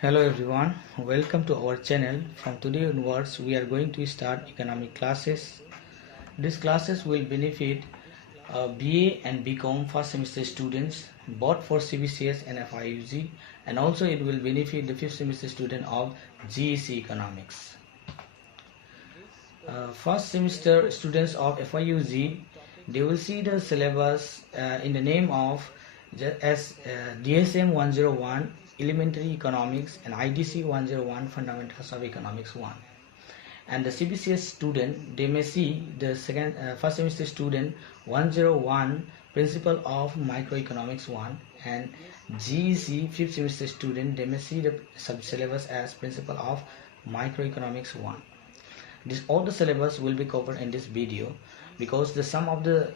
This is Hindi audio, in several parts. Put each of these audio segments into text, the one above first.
Hello everyone, welcome to our channel. From today onwards, we are going to start economic classes. These classes will benefit BA and BCom first semester students, both for CBCS and FIUG, and also it will benefit the fifth semester student of GEC Economics. First semester students of FIUG, they will see the syllabus in the name of as DSM 101 Elementary Economics and IDC 101 Fundamentals of Economics 1. And the CBCS student, they may see the first semester student 101 Principle of Microeconomics 1, and GEC fifth semester student, they may see the sub syllabus as Principle of Microeconomics 1. All the syllabus will be covered in this video because some of the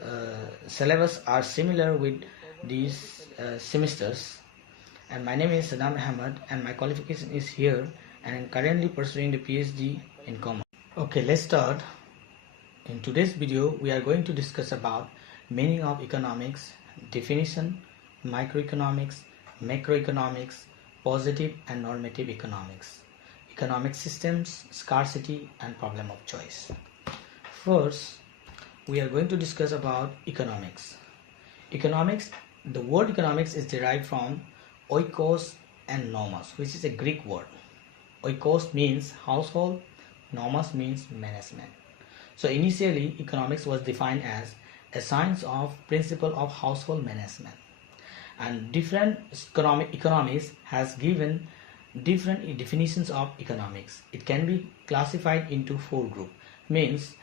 syllabus are similar with these semesters. And my name is Saddam Ahmed and my qualification is here, and I'm currently pursuing the PhD in commerce. Okay, let's start. In today's video, we are going to discuss about meaning of economics, definition, microeconomics, macroeconomics, positive and normative economics, economic systems, scarcity and problem of choice. First, we are going to discuss about economics. Economics, the word economics is derived from oikos and nomos, which is a Greek word. Oikos means household, nomos means management. So initially, economics was defined as a science of principle of household management, and different economists has given different definitions of economics. It can be classified into four groups. Means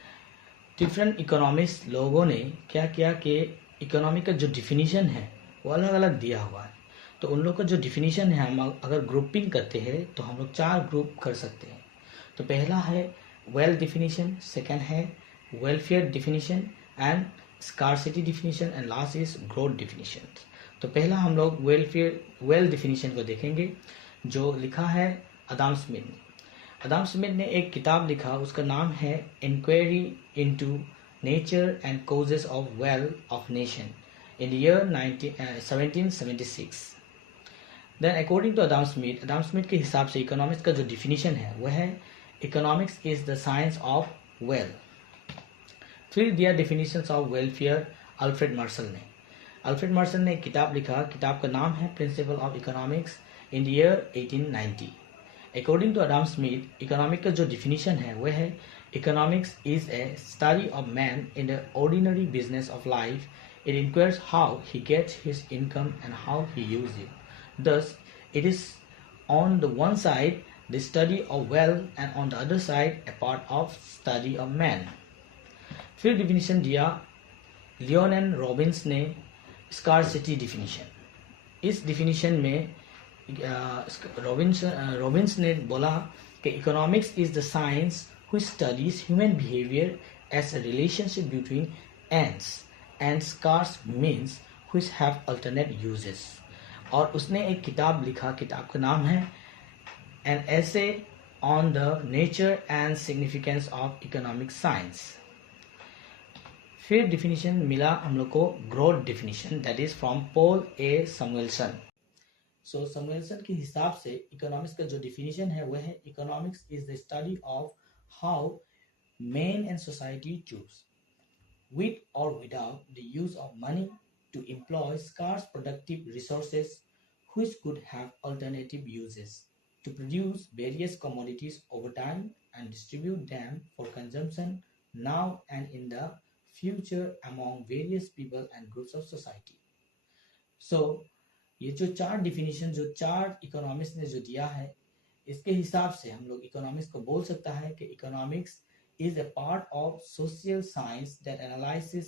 different economiस्ट लोगों ने क्या किया कि इकोनॉमी का जो डिफिनीशन है वो अलग अलग दिया हुआ है. तो उन लोग का जो डिफिनीशन है, हम अगर ग्रुपिंग करते हैं तो हम लोग चार ग्रुप कर सकते हैं. तो पहला है वेल डिफिनीशन, सेकंड है welfare definition and scarcity definition, and last is growth definition. तो पहला हम लोग वेल डिफिनीशन को देखेंगे जो लिखा है अदाम स्मिथ ने. अदाम स्मिथ ने एक किताब लिखा, उसका नाम है inquiry into nature and causes of wealth of nation in the year 1776. Then according to Adam Smith के हिसाब से इकोनॉमिक्स का जो डिफिनीशन है वह है economics is the science of wealth. फिर दिया definitions of welfare Alfred Marshall ने एक किताब लिखा, किताब का नाम है principle of economics in the year 1890. According to Adam Smith, economic का जो डिफिनीशन है वह है economics is a study of man in the ordinary business of life. It inquires how he gets his income and how he uses it. Thus, it is on the one side the study of wealth and on the other side a part of study of man. फिर डिफिनीशन दिया लियोन एंड रॉबिन्स ने स्कार्सिटी डिफिनीशन. इस डिफिनीशन में रॉबिन्स ने बोला कि economics is the science which studies human behavior as a relationship between ends and scarce means which have alternate uses. और उसने एक किताब लिखा, किताब का नाम है An Essay on the Nature and Significance of Economic Science. फिर डिफिनीशन मिला हम लोग को growth definition, that is from Paul A Samuelson. So Samuelson के हिसाब से इकोनॉमिक्स का जो डिफिनीशन है वह है economics is the study of how man and society choose with or without the use of money to employ scarce productive resources which could have alternative uses, to produce various commodities over time and distribute them for consumption now and in the future among various people and groups of society. So ये जो चार डिफिनीशन जो चार इकोनॉमिक्स ने जो दिया है, इसके हिसाब से हम लोग इकोनॉमिक्स को बोल सकता है कि economics is a part of social science that analyzes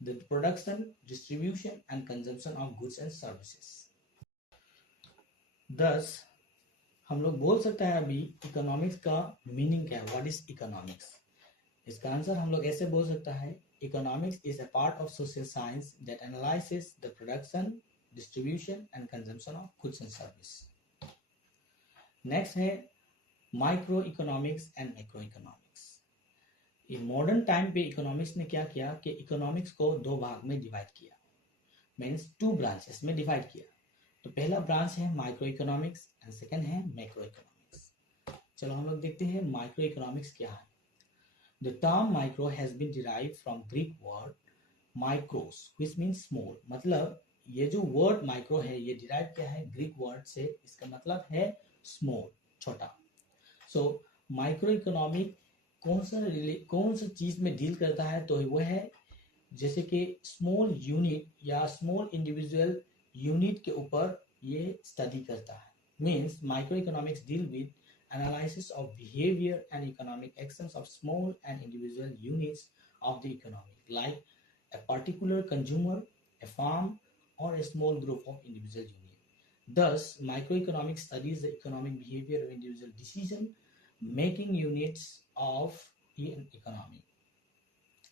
the production, distribution and consumption of goods and services. Thus, हम लोग बोल सकते हैं अभी इकोनॉमिक्स का मीनिंग क्या है, व्हाट इज इकोनॉमिक्स. इसका आंसर हम लोग ऐसे बोल सकता है, economics is a part of social science that analyses the production, distribution and consumption of goods and service. Next है micro economics and macro economics. ये मॉडर्न टाइम पे इकोनॉमिक्स ने क्या किया कि इकोनॉमिक्स को दो भाग में डिवाइड किया, मीन्स टू ब्रांचेस में डिवाइड किया. तो पहला ब्रांच है माइक्रो इकोनॉमिक्स एंड सेकंड है मैक्रो इकोनॉमिक्स। चलो हम लोग देखते हैं माइक्रो इकोनॉमिक्स क्या है। The term micro has been derived from Greek word micros which means small. मतलब ये जो वर्ड माइक्रो है ये डिराइव किया है ग्रीक वर्ड से, इसका मतलब है स्मॉल, छोटा। सो माइक्रो इकोनॉमिक कौन सा चीज में डील करता है, तो वो है जैसे कि स्मॉल यूनिट या स्मॉल इंडिविजुअल यूनिट के ऊपर ये स्टडी करता है। Means micro economics deal with analysis of behavior and economic actions of small and individual units of the economy, like a particular consumer, a farm, or a small group of individual units. Thus, microeconomics studies the economic behavior of individual decision-making units of an economy.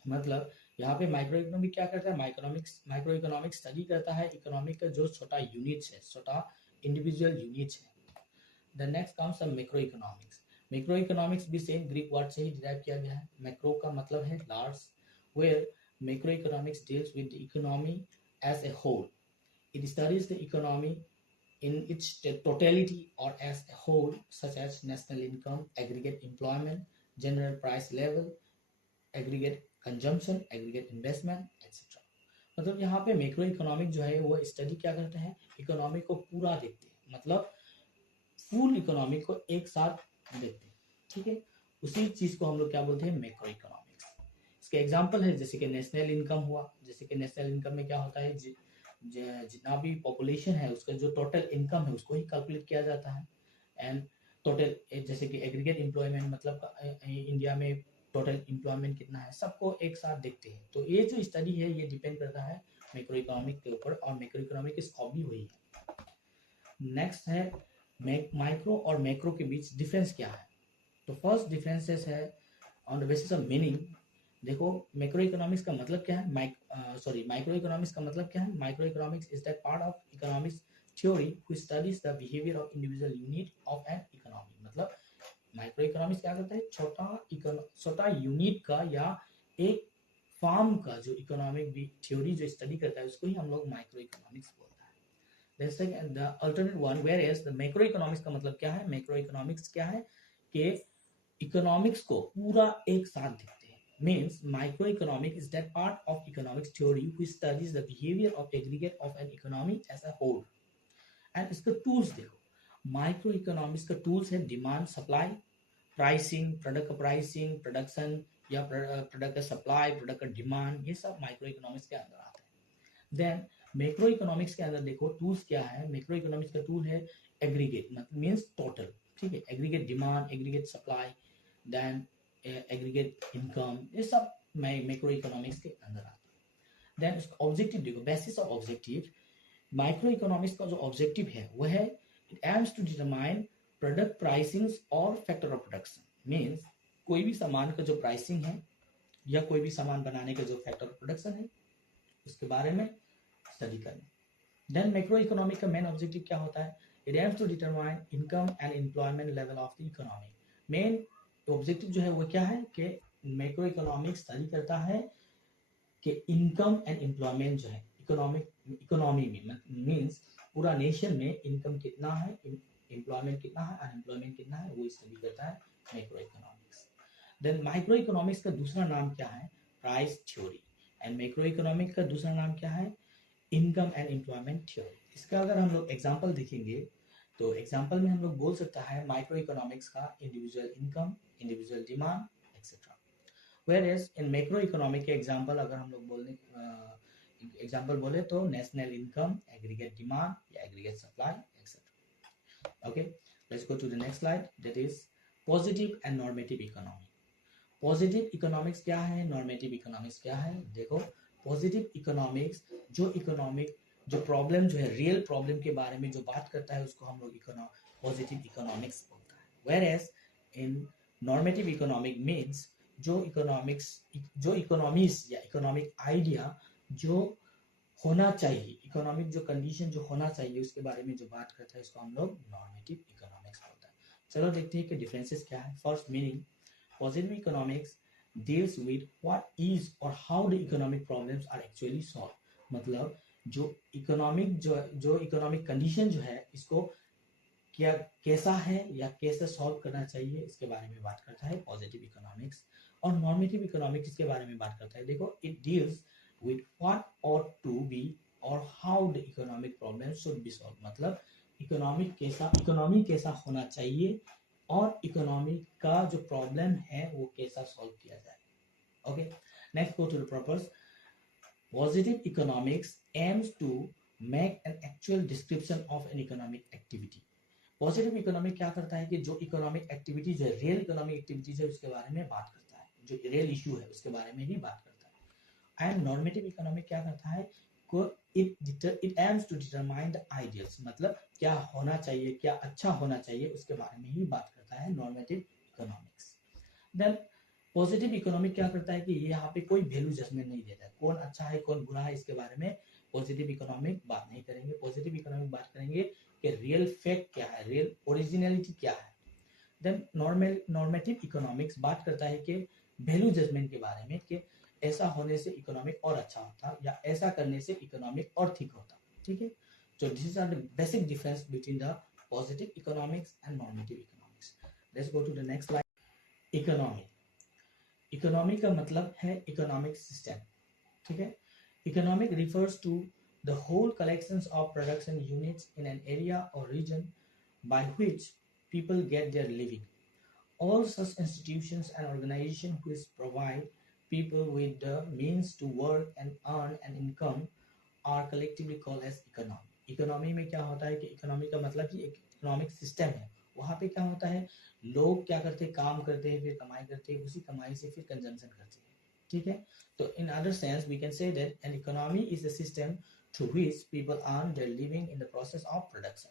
मतलब यहाँ पे माइक्रो इकोनॉमिक क्या करता है, माइक्रो इकोनॉमिक स्टडी करता है इकोनॉमिक का जो छोटा यूनिट्स है, छोटा इंडिविजुअल यूनिट्स है। The next comes macro economics. Macro economics भी सेम ग्रीक वर्ड से ही डिराइव किया गया है। मैक्रो का मतलब है large, where macro economics deals with the economy as a whole. It studies the economy in its totality or as a whole, such as national income, aggregate employment, general price level, aggregate consumption, aggregate investment, etc. मतलब यहाँ पे मैक्रो इकोनॉमिक जो है वो स्टडी क्या करते हैं, इकोनॉमी को पूरा देखते हैं, मतलब फुल इकोनॉमी को एक साथ देखते हैं। ठीक है, उसी चीज को हम लोग क्या बोलते हैं, मैक्रो इकोनॉमिक्स। इसके एग्जांपल है जैसे कि नेशनल इनकम हुआ। जैसे कि नेशनल इनकम में क्या होता है, जितना भी पॉपुलेशन है उसका जो टोटल इनकम है उसको ही कैलकुलेट किया जाता है। एंड टोटल जैसे कि एग्रीगेट एम्प्लॉयमेंट, मतलब इंडिया में टोटल एम्प्लॉयमेंट कितना है, सबको एक साथ देखते हैं। तो ये जो स्टडी है ये डिपेंड करता है मैक्रो इकोनॉमिक के ऊपर, और मैक्रो इकोनॉमिक की हॉबी हुई है। नेक्स्ट है माइक्रो और मैक्रो के बीच डिफरेंस क्या है। तो फर्स्ट डिफरेंसेस है on the basis of meaning. देखो मैक्रो इकोनॉमिक्स का मतलब क्या है, माइक्रो इकोनॉमिक्स का मतलब क्या है। Micro economics is that part of economics theory which studies the behaviour of individual unit of an economy. मतलब माइक्रो इकोनॉमिक्स क्या करता है, छोटा यूनिट का या एक फार्म का जो इकोनॉमिक भी थ्योरी जो स्टडी करता है उसको ही हम लोग माइक्रो इकोनॉमिक्स बोलते हैं। जैसे the alternate one where as the macro economics का मतलब क्या है, मैक्रो इकोनॉमिक्स क्या है कि इकोनॉमिक्स को पूरा एक साथ देखते हैं। Means micro economic is that part of economics theory which studies the behaviour of aggregate of an economy as a whole. And इसका टूल्स देखो, माइक्रो इकोनॉमिक्स का टूल्स है डिमांड सप्लाई, प्राइसिंग, प्रोडक्ट का प्राइसिंग, प्रोडक्शन या प्रोडक्ट का सप्लाई, प्रोडक्ट का डिमांड, ये सब माइक्रो इकोनॉमिक्स के अंदर आते हैं। देन मैक्रो इकोनॉमिक्स के अंदर देखो टूल्स क्या है। मैक्रो इकोनॉमिक्स का टूल है एग्रीगेट, मतलब मीन्स टोटल। ठीक है, aggregate demand, aggregate supply, then aggregate income, ये सब मैक्रो इकोनॉमिक्स के अंदर आते हैं। देन उसका ऑब्जेक्टिव देखो, basis of objective. Micro economics का जो ऑब्जेक्टिव है वो है it aims to determine product pricing और फैक्टर ऑफ प्रोडक्शन। मीन्स कोई भी सामान का जो प्राइसिंग है या कोई भी सामान बनाने का जो फैक्टर ऑफ प्रोडक्शन है उसके बारे में स्टडी करना। देन मैक्रो इकोनॉमिक का मेन ऑब्जेक्टिव क्या होता है, it aims to determine income and employment level of the economy. Main objective जो है वो क्या है कि मैक्रो इकोनॉमिक स्टडी करता है कि इनकम एंड एम्प्लॉयमेंट जो है इकोनॉमी में, मीन्स पूरा नेशन में इनकम कितना है, एम्प्लॉयमेंट कितना है, अनएम्प्लॉयमेंट कितना है, वो स्टडी करता है macro economics. Then micro economics का दूसरा नाम क्या है, price theory. And macro economic का दूसरा नाम क्या है, इनकम एंड एम्प्लॉयमेंट थ्योरी। इसका अगर हम लोग एग्जांपल देखेंगे तो एग्जांपल में हम लोग बोल सकता है माइक्रो इकोनॉमिक्स का individual income, individual demand etcetera. Where as in macro economic के एग्जांपल अगर हम लोग एग्जांपल बोले तो नेशनल इनकम, एग्रीगेट डिमांड या aggregate supply etcetera. Okay, let's go to the next slide, that is positive and normative economy. Positive economics क्या है, नॉर्मेटिव इकोनॉमिक्स क्या है। देखो पॉजिटिव इकोनॉमिक्स जो प्रॉब्लम जो है, रियल प्रॉब्लम के बारे में जो बात करता है उसको हम लोग पॉजिटिव इकोनॉमिक्स बोलता है। Where as in normative economic means जो इकोनॉमीज या इकोनॉमिक आइडिया जो होना चाहिए, इकोनॉमिक जो कंडीशन जो होना चाहिए उसके बारे में जो बात करता है उसको हम लोग नॉर्मेटिव इकोनॉमिक्स बोलता है। चलो देखते हैं कि डिफरेंसेस क्या है। First meaning, positive economics deals with what is or how the economic problems are actually solved। मतलब जो इकोनॉमिक कंडीशन जो है इसको क्या कैसा है या कैसे सॉल्व करना चाहिए इसके बारे में बात करता है पॉजिटिव इकोनॉमिक्स। और नॉर्मेटिव इकोनॉमिक्स इसके बारे में बात करता है, देखो it deals with what ought to be और how the economic problem should be solve, मतलब इकोनॉमी कैसा होना चाहिए और इकोनॉमी का जो प्रॉब्लम है वो कैसा सॉल्व किया जाए। Okay, next go to the purpose. Positive economics aims to make an actual description of an economic activity. Positive economic क्या करता है कि जो इकोनॉमिक एक्टिविटीज है, रियल इकोनॉमिक एक्टिविटीज है उसके बारे में बात करता है, जो रियल इशू है उसके बारे में ही बात करता है। एंड नॉर्मेटिव इकोनॉमिक क्या करता है, it aims to determine the ideals, मतलब क्या होना चाहिए, क्या अच्छा होना चाहिए उसके बारे में ही बात करता है normative economics. Then positive economic क्या करता है कि ये यहाँ पे कोई वैल्यू जजमेंट नहीं देता है, कौन अच्छा है कौन बुरा है इसके बारे में पॉजिटिव इकोनॉमिक बात नहीं करेंगे। पॉजिटिव इकोनॉमिक बात करेंगे कि रियल फैक्ट क्या है, रियल ओरिजिनलिटी क्या है। देन नॉर्मेटिव इकोनॉमिक्स बात करता है कि वैल्यू जजमेंट के बारे में कि ऐसा होने से इकोनॉमिक और अच्छा होता या ऐसा करने से इकोनॉमिक और ठीक होता। ठीक है, so this is the basic difference between the positive economics and normative economics. Let's go to the next slide. Economy, economy का मतलब है इकोनॉमिक सिस्टम। ठीक है, economic refers to the whole collections of production units in an area और region by which people get their living. All such institutions and organizations which provide people with the means to work and earn an income are collectively called as economy. Economy में क्या होता है कि इकोनॉमी का मतलब कि एक इकोनॉमिक सिस्टम है, वहाँ पे क्या होता है लोग क्या करते हैं, काम करते हैं, फिर कमाई करते हैं, उसी कमाई से फिर कंजम्पशन करते हैं। ठीक है, तो in other sense we can say that an economy is a system through which people earn their living in the process of production.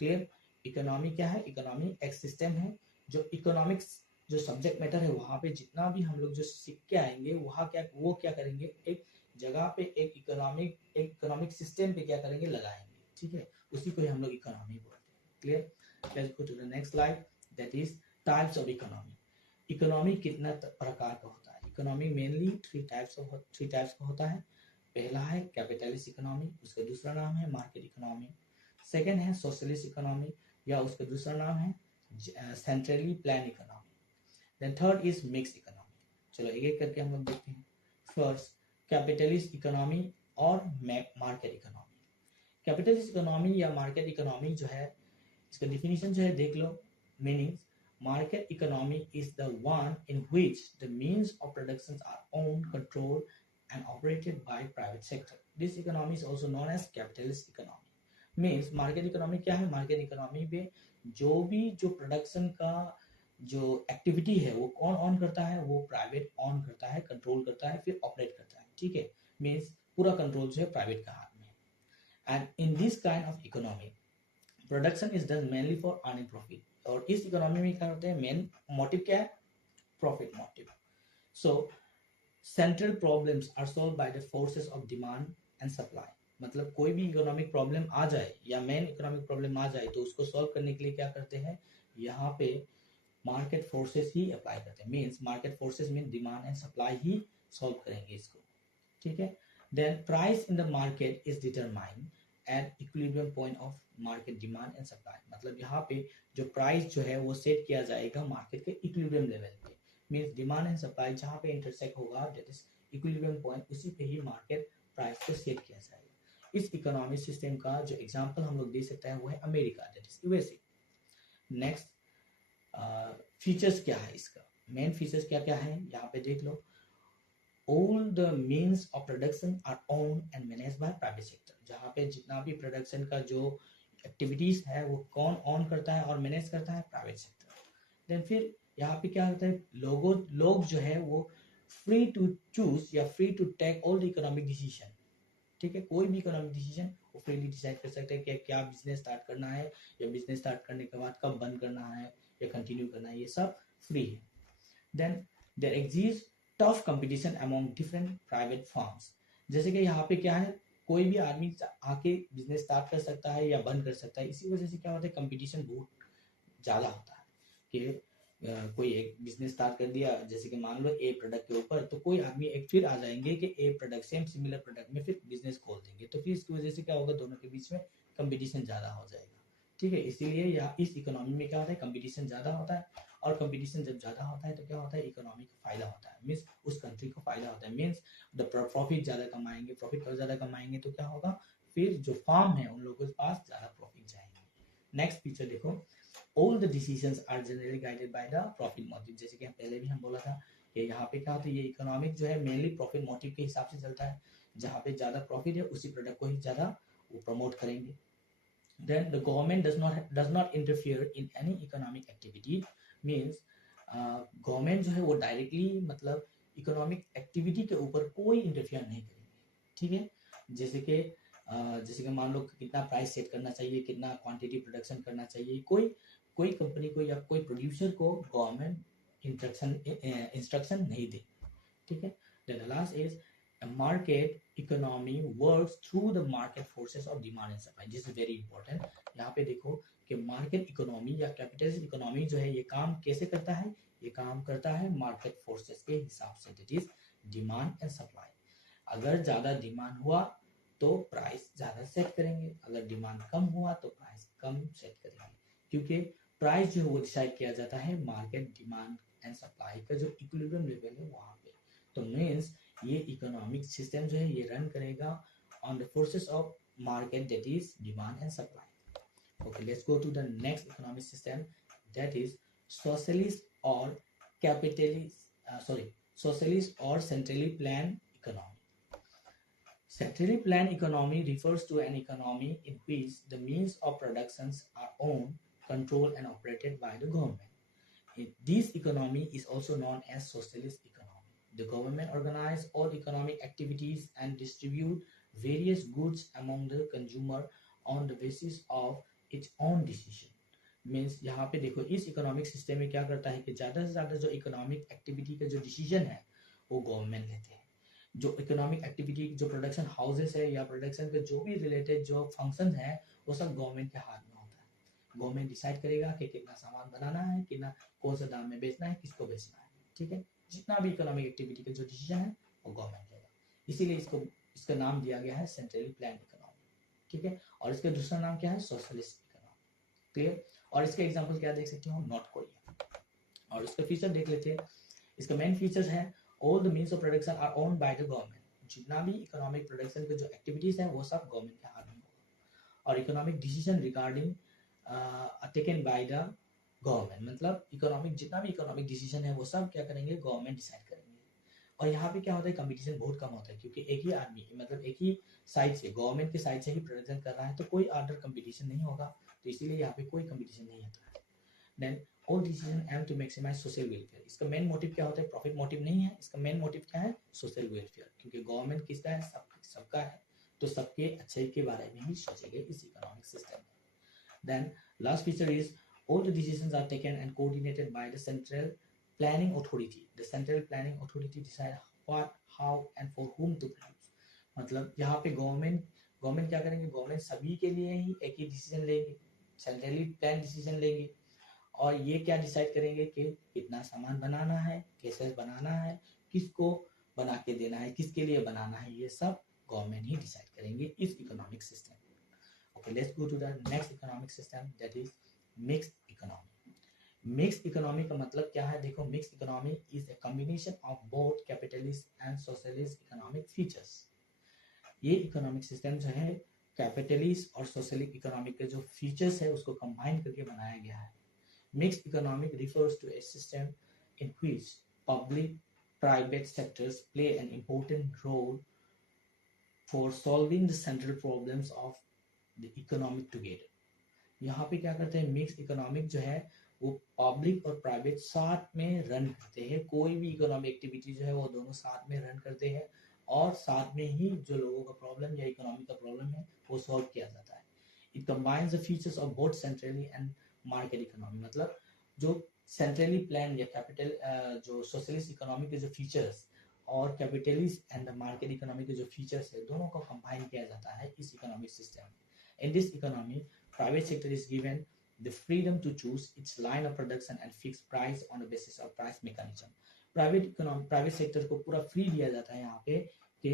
Clear, economy क्या है, इकोनॉमी एक सिस्टम है जो इकोनॉमिक्स जो सब्जेक्ट मैटर है वहाँ पे जितना भी हम लोग जो सीख के आएंगे वहाँ क्या करेंगे, एक जगह पे एक इकोनॉमिक सिस्टम पे क्या करेंगे, लगाएंगे। ठीक है, उसी को ही हम लोग इकोनॉमी बोलते हैं। Clear, let's go to the next slide, that is types of economy. Economy कितना प्रकार का होता है, इकोनॉमी मेनली थ्री टाइप्स का होता है। पहला है कैपिटलिस्ट इकोनॉमी, उसका दूसरा नाम है मार्केट इकोनॉमी, सेकेंड है सोशलिस्ट इकोनॉमी या उसका दूसरा नाम है centrally plan economy, then third is mix economy. चलो एक एक करके हम लोग देखते हैं। फर्स्ट कैपिटलिस्ट इकोनॉमी और मार्केट इकोनॉमी। कैपिटलिस्ट इकोनॉमी या मार्केट इकोनॉमी जो है इसका डिफिनीशन जो है देख लो। Meaning, market economy is the one in which the means of production are owned, controlled and operated by private sector. This economy is also known as capitalist economy. Means market economy क्या है, मार्केट इकोनॉमी में जो प्रोडक्शन का जो एक्टिविटी है वो कौन ऑन करता है, वो प्राइवेट ऑन करता है, कंट्रोल करता है, फिर ऑपरेट करता है। ठीक है, मीन्स पूरा कंट्रोल जो है प्राइवेट का हाथ में। And in this kind of economy production is done mainly for earning profit. और इस इकोनॉमी में क्या होते हैं, मेन मोटिव क्या है, profit motive. So central problems are solve by the forces of demand and supply. मतलब कोई भी इकोनॉमिक प्रॉब्लम आ जाए या मेन इकोनॉमिक प्रॉब्लम आ जाए तो उसको सॉल्व करने के लिए क्या करते हैं, यहाँ पे मार्केट फोर्सेस ही अप्लाई करते हैं। Means market forces mean demand and supply ही सॉल्व करेंगे इसको। ठीक है, then price in the market is determined at equilibrium point of market demand and supply. मतलब यहाँ पे जो प्राइस जो है वो सेट किया जाएगा मार्केट के इक्विलिब्रियम लेवल पे। मीन्स डिमांड एंड सप्लाई जहाँ पे इंटरसेक्ट होगा दैट इज इक्विलिब्रियम पॉइंट, उसी पे ही मार्केट प्राइस को सेट किया जाएगा। इस इकोनॉमिक सिस्टम का जो एग्जांपल हम लोग दे सकते हैं वो है America, that is USA. Next features क्या है इसका, मेन फीचर्स क्या क्या है यहाँ पे देख लो। All the means of production are owned and managed by private sector. जहाँ पे जितना भी प्रोडक्शन का जो एक्टिविटीज है वो कौन ऑन करता है और मैनेज करता है, प्राइवेट सेक्टर। देन फिर यहाँ पे क्या होता है, लोग जो है वो फ्री टू चूज या free to take all the economic decision. ठीक है, कोई भी इकोनॉमिक डिसीजन वो फ्रीली डिसाइड कर सकते हैं कि क्या बिजनेस स्टार्ट करना है या बिजनेस स्टार्ट करने के बाद कब बंद करना है या कंटिन्यू करना है, ये सब फ्री है। Then there exist tough competition among different private firms. जैसे कि यहाँ पे क्या है, कोई भी आदमी आके बिजनेस स्टार्ट कर सकता है या बंद कर सकता है। इसी वजह से क्या होता है, कंपटीशन बहुत ज़्यादा होता है कि कोई एक बिजनेस स्टार्ट कर दिया, जैसे कि मान लो ए प्रोडक्ट के ऊपर, तो कोई आदमी एक फिर आ जाएंगे कि ए प्रोडक्ट सेम सिमिलर प्रोडक्ट में फिर बिजनेस खोल देंगे, तो फिर इसकी वजह से क्या होगा, दोनों के बीच में कंपटीशन ज़्यादा हो जाएगा। ठीक है, इसीलिए यहाँ इस इकोनॉमी में क्या होता है, कंपटीशन ज़्यादा होता है, और कंपटीशन जब ज़्यादा होता है तो क्या होता है, इकोनॉमी को फायदा होता है, मीन्स उस कंट्री को फायदा होता है, मीन्स द प्रॉफिट ज़्यादा कमाएंगे, प्रॉफिट और ज़्यादा कमाएंगे तो क्या होगा, फिर जो फार्म है उन लोगों के पास ज़्यादा प्रॉफिट जाएंगे। नेक्स्ट फीचर देखो, all the decisions are generally guided by the profit motive। जैसे कि हम पहले भी हम बोला था कि यहाँ पे क्या होता है, ये इकोनॉमिक जो है मेनली प्रॉफिट मोटिव के हिसाब से चलता है, जहाँ पे ज्यादा प्रॉफिट है उसी प्रोडक्ट को ही ज्यादा वो प्रमोट करेंगे। then the government does not interfere in any economic activity, means government जो है वो डायरेक्टली मतलब इकोनॉमिक एक्टिविटी के ऊपर कोई इंटरफियर नहीं करेंगे। ठीक है, जैसे कि मान लो कितना प्राइस सेट करना चाहिए, कितना क्वांटिटी प्रोडक्शन करना चाहिए, कोई कोई कंपनी को या कोई प्रोड्यूसर को गवर्नमेंट इंस्ट्रक्शन नहीं दे। ठीक है, then the last is a market economy works through the market forces of demand and supply। this is very important। यहाँ पे देखो कि मार्केट इकोनॉमी या कैपिटलिस्ट इकोनॉमी जो है ये काम कैसे करता है, ये काम करता है मार्केट फोर्सेस के हिसाब से, that is demand and supply. अगर ज्यादा डिमांड हुआ तो प्राइस ज्यादा सेट करेंगे, अगर डिमांड कम हुआ तो प्राइस कम सेट करेंगे, क्योंकि प्राइस जो है वो डिसाइड किया जाता है मार्केट डिमांड एंड सप्लाई का जो इक्विलिब्रियम लेवल है वहां पे। तो मीन्स ये इकोनॉमिक सिस्टम जो है ये रन करेगा on the forces of market, that is demand and supply. Okay, let's go to the next economic system, that is socialist और सोशलिस्ट और centrally plan economy. Centrally planned economy refers to an economy in which the means of productions are owned, controlled, and operated by the government. This economy is also known as socialist economy. The government organizes all economic activities and distribute various goods among the consumer on the basis of its own decision. Means यहाँ पे देखो इस इकोनॉमिक सिस्टम में क्या करता है कि ज़्यादा से ज़्यादा जो इकोनॉमिक एक्टिविटी का जो डिसीजन है वो गवर्नमेंट लेते हैं। जो इकोनॉमिक एक्टिविटी जो प्रोडक्शन हाउसेस है या प्रोडक्शन के जो भी रिलेटेड जो फंक्शन है वो सब गवर्नमेंट के हाथ में होता है। गवर्नमेंट डिसाइड करेगा कि कितना सामान बनाना है, कितना कौन सा दाम में बेचना है, किसको बेचना है। ठीक है, जितना भी इकोनॉमिक एक्टिविटी का जो डिसीजन है वो गवर्नमेंट लेगा, इसीलिए इसका नाम दिया गया है सेंट्रली प्लान इकोनॉमी। ठीक है, और इसका दूसरा नाम क्या है, सोशलिस्ट इकोनॉमी। क्लियर, और इसके एग्जाम्पल क्या देख सकते हो, नॉर्थ कोरिया। और इसका फीचर देख लेते हैं। इसका मेन फीचर्स है all the means of production are owned by the government। जितना भी इकोनॉमिक प्रोडक्शन के जो एक्टिविटीज हैं वो सब गवर्नमेंट के हाथ में होगा। और economic decision regarding taken by the government, मतलब इकोनॉमिक जितना भी इकोनॉमिक डिसीजन है वो सब क्या करेंगे, गवर्नमेंट डिसाइड करेंगे। और यहाँ पे क्या होता है, कंपटीशन बहुत कम होता है, क्योंकि एक ही आदमी मतलब एक ही साइड से गवर्नमेंट के साइड से ही प्रोडक्शन कर रहा है, तो कोई अदर कंपटीशन नहीं होगा, तो इसीलिए यहाँ पे कोई कंपटीशन नहीं होता है। Then all decision aim to maximize social welfare। इसका मेन मोटिव क्या होता है, प्रॉफिट मोटिव नहीं है, इसका मेन मोटिव क्या है, सोशल वेलफेयर, क्योंकि गवर्नमेंट किसका है, सबका है, तो सबके अच्छे के बारे में ही सोचेंगे इस इकोनॉमिक सिस्टम में। Then last feature is all the decisions are taken and coordinated by the central planning authority। the central planning authority decide what, how and for whom to produce। मतलब यहाँ पे गवर्नमेंट क्या करेंगे, गवर्नमेंट सभी के लिए ही एक ही डिसीजन लेंगे, सेंट्रली प्लान डिसीजन लेंगे, और ये क्या डिसाइड करेंगे कि कितना सामान बनाना है, कैसे बनाना है, किसको बना के देना है, किसके लिए बनाना है, ये सब गवर्नमेंट ही डिसाइड करेंगे इस economic system. Okay, let's go to the next economic system, that is mixed economy. Mixed economy का मतलब क्या है, देखो mixed economy is a combination of both capitalist and socialist economic features. ये इकोनॉमिक सिस्टम जो है कैपिटलिस्ट और सोशलिस्ट इकोनॉमिक के जो फीचर्स है उसको कंबाइन करके बनाया गया है। Mixed economic refers to a system in which public-private sectors play an important role for solving the central problems of the economic together। यहाँ पे क्या करते हैं, मिक्स इकोनॉमिक जो है वो पब्लिक और प्राइवेट साथ में रन करते हैं, कोई भी इकोनॉमिक एक्टिविटी जो है वो दोनों साथ में रन करते हैं, और साथ में ही जो लोगों का प्रॉब्लम या इकोनॉमी का प्रॉब्लम है वो सॉल्व किया जाता है। It combines the features of both centrally and market economy, मतलब जो सेंट्रली प्लान या कैपिटल जो सोशलिस्ट इकोनॉमी के जो फीचर्स और capitalist and the market economy के जो फीचर्स है दोनों को कंबाइन किया जाता है इस economic system. In this economy private sector is given the freedom to choose its line of production and fix price on the basis of price mechanism. Private sector को पूरा फ्री दिया जाता है यहाँ पे कि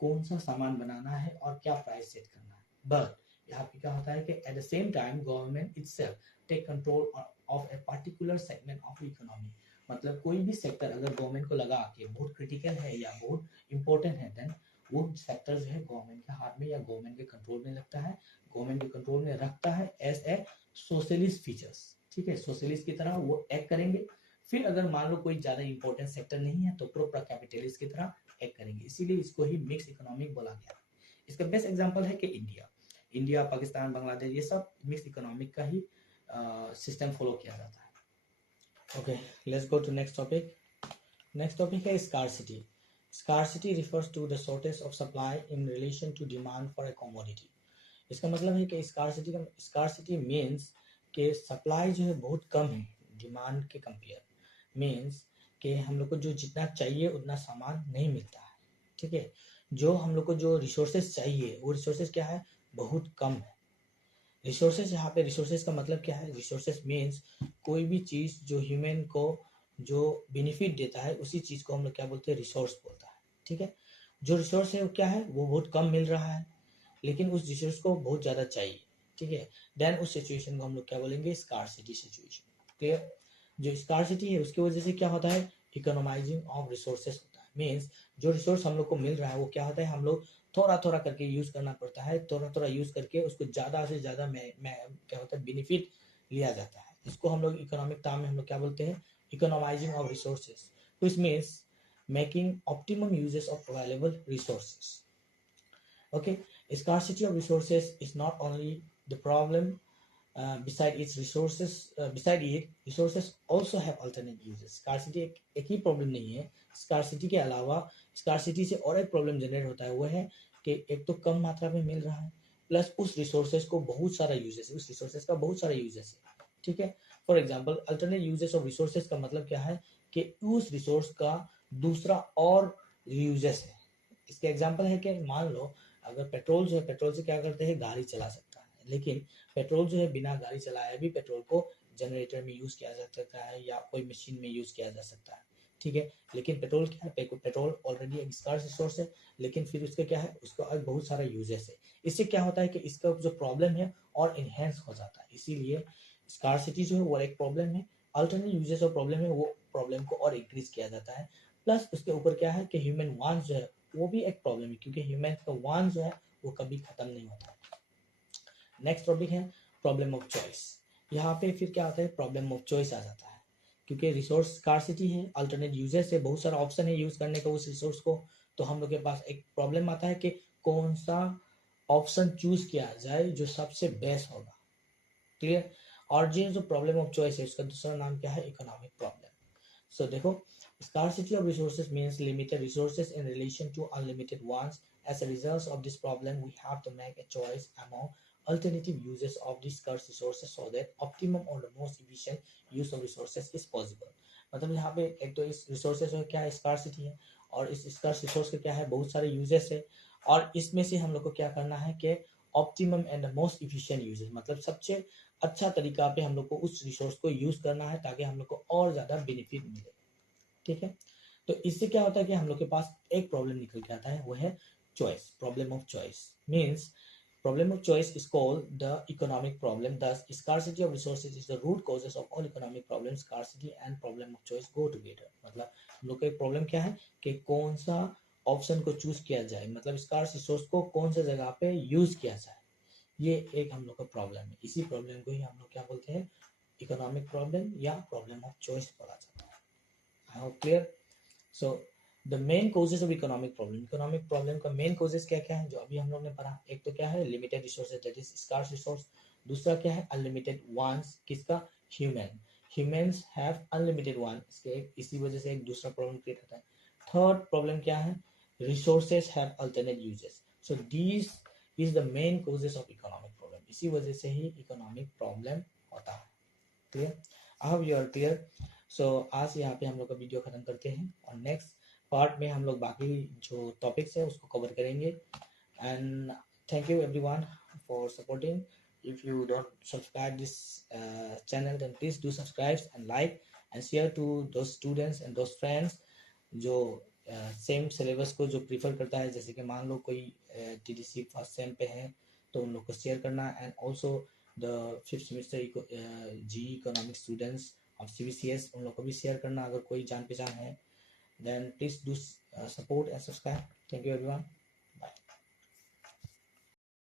कौन सा सामान बनाना है और क्या प्राइस सेट करना है, बट यहाँ पे क्या होता है कि at the same time government itself take control of a particular segment of economy. मतलब कोई भी सेक्टर अगर गवर्नमेंट को लगा कि बहुत क्रिटिकल है या बहुत इंपॉर्टेंट है, देन वो सेक्टर जो है गवर्नमेंट के हाथ में या गवर्नमेंट के कंट्रोल में लगता है, गवर्नमेंट के कंट्रोल में रखता है एज ए सोशलिस्ट फीचर्स. ठीक है, सोशलिस्ट की तरह वो एक्ट करेंगे. फिर अगर मान लो कोई ज्यादा इंपॉर्टेंट सेक्टर नहीं है तो प्रोपर कैपिटलिस्ट की तरह एक्ट करेंगे. इसीलिए इसको ही मिक्स इकोनॉमिक बोला गया. इसका बेस्ट एग्जांपल है कि इंडिया, पाकिस्तान, बांग्लादेश, ये सब मिक्स इकोनॉमिक का ही सिस्टम फॉलो किया जाता है. Okay, let's go to next topic. Next topic है scarcity. Scarcity refers to the shortage of supply in relation to demand for a commodity. इसका मतलब है कि स्कार्सिटी मीन्स कि सप्लाई जो है बहुत कम है डिमांड के कंपेयर. मीन्स कि हम लोग को जो जितना चाहिए उतना सामान नहीं मिलता है. ठीक है, जो हम लोग को जो रिसोर्सेज चाहिए वो रिसोर्सेज क्या है, बहुत कम है. रिसोर्सेज, यहाँ पे रिसोर्सेज का मतलब क्या है, रिसोर्सेज मीन्स कोई भी चीज जो ह्यूमन को जो बेनिफिट देता है उसी चीज को हम लोग क्या बोलते हैं, रिसोर्स बोलता है. ठीक है, जो रिसोर्स है वो क्या है, वो बहुत कम मिल रहा है लेकिन उस रिसोर्स को बहुत ज्यादा चाहिए. ठीक है, देन उस सिचुएशन को हम लोग क्या बोलेंगे, स्कार्सिटी सिचुएशन. क्लियर. जो स्कार्सिटी है उसकी वजह से क्या होता है, इकोनोमाइजिंग ऑफ रिसोर्सेस होता है. मीन्स जो रिसोर्स हम लोग को मिल रहा है वो क्या होता है, हम लोग थोड़ा थोड़ा करके यूज करना पड़ता है, थोड़ा थोड़ा यूज करके उसको ज्यादा से ज्यादा में क्या होता है, बेनिफिट लिया जाता है. इसको हम लोग इकोनॉमिक टर्म में हम लोग क्या बोलते हैं, economising of resources, which means making optimum uses of available resources. Okay, scarcity of resources is not only the problem. Beside it, resources also have alternate uses. Scarcity एक ही प्रॉब्लम नहीं है. Scarcity के अलावा scarcity से और एक प्रॉब्लम जनरेट होता है, वो है कि एक तो कम मात्रा में मिल रहा है, प्लस उस रिसोर्सेज को बहुत सारा यूजेस है, उस रिसोर्सेज का बहुत सारा यूजेस है. ठीक है, for example alternate uses of resources का मतलब क्या है कि उस रिसोर्स का दूसरा और यूजेस है. इसके एग्जाम्पल है कि मान लो अगर पेट्रोल जो है, पेट्रोल से क्या करते हैं, गाड़ी चला सकता है, लेकिन पेट्रोल जो है बिना गाड़ी चलाए भी पेट्रोल को जनरेटर में यूज किया जा सकता है या कोई मशीन में यूज किया जा सकता है. ठीक है, लेकिन पेट्रोल क्या है, पेट्रोल ऑलरेडी एक स्कार्स रिसोर्स है, लेकिन फिर उसका क्या है, उसका बहुत सारा यूजेस है. इससे क्या होता है कि इसका जो प्रॉब्लम है और इनहेंस हो जाता है. इसीलिए स्कार्सिटी जो है वो एक प्रॉब्लम है, अल्टरनेट यूजेस ऑफ प्रॉब्लम है, वो प्रॉब्लम को और इंक्रीज किया जाता है. प्लस उसके ऊपर क्या है कि ह्यूमन वांट्स जो है वो भी एक प्रॉब्लम है, क्योंकि ह्यूमन का वांट जो है वो कभी खत्म नहीं होता है. नेक्स्ट टॉपिक है प्रॉब्लम ऑफ चॉइस. यहाँ पे फिर क्या आता है, प्रॉब्लम ऑफ चॉइस आ जाता है, क्योंकि रिसोर्स स्कार्सिटी है, अल्टरनेट यूजेस है, बहुत सारा ऑप्शन है यूज करने का उस रिसोर्स को. तो हम लोग के पास एक प्रॉब्लम आता है कि कौन सा ऑप्शन चूज किया जाए जो सबसे बेस्ट होगा. क्लियर. और जो प्रॉब्लम ऑफ चॉइस है उसका दूसरा नाम क्या है, इकोनॉमिक प्रॉब्लम. So देखो, scarcity of resources means limited resources in relation to unlimited ones. As a result of this problem, we have to make a choice among alternative uses of these scarce resources so that optimum or the most efficient use of resources is possible. मतलब यहाँ पे एक तो इस रिसोर्सेज का क्या है, स्कार्सिटी है, और इस स्कार्स रिसोर्स का क्या है, बहुत सारे यूजेस है, और इसमें से हम लोग को क्या करना है कि optimum and most efficient uses, मतलब सबसे अच्छा तरीका पे हम लोग को उस रिसोर्स को यूज करना है ताकि हम लोग को और ज्यादा बेनिफिट मिले. ठीक है, तो इससे क्या होता है कि हम लोग के पास एक प्रॉब्लम निकल के आता है, वो है choice, problem of choice. Means problem of choice is called the economic problem. Thus scarcity of resources is the root causes of all economic problems. Scarcity and problem of choice go together. मतलब हम लोग का एक प्रॉब्लम क्या है कि कौन सा ऑप्शन को चूज किया जाए, मतलब स्कार्स रिसोर्स को कौन से जगह पे यूज किया जाए, ये एक हम लोग का प्रॉब्लम है. इसी प्रॉब्लम को ही हम लोग क्या बोलते हैं, इकोनॉमिक प्रॉब्लम या प्रॉब्लम ऑफ चॉइस बोला जाता है. I hope clear. So the main causes of economic problem, economic problem का मेन कोजेस क्या क्या है जो अभी हम लोग ने पढ़ा. एक तो क्या है, limited resources, that is scarce resource. दूसरा क्या है, अनलिमिटेड वांट्स, किसका, ह्यूमंस हैव अनलिमिटेड वांट, इसी वजह से एक दूसरा प्रॉब्लम क्रिएट होता है. थर्ड प्रॉब्लम क्या है, resources have alternate uses. So these is the main causes of economic problem. इसी वजह से ही इकोनॉमिक प्रॉब्लम होता है. Clear, I hope you are clear. So आज यहाँ पे हम लोग का वीडियो खत्म करते हैं, और नेक्स्ट पार्ट में हम लोग बाकी जो टॉपिक्स है उसको कवर करेंगे. And thank you everyone for supporting. if you don't subscribe this channel, then please do subscribe and like and share to those students and those friends जो सेम सिलेबस को जो प्रीफर करता है, जैसे कि मान लो कोई टीडीसी फर्स्ट सेम पे है तो उन लोग को शेयर करना, and also the fifth semester जी इकोनॉमिक्स स्टूडेंट्स ऑफ CBCS उन लोग को भी शेयर करना अगर कोई जान पहचान है. Then please do support and subscribe. Thank you everyone.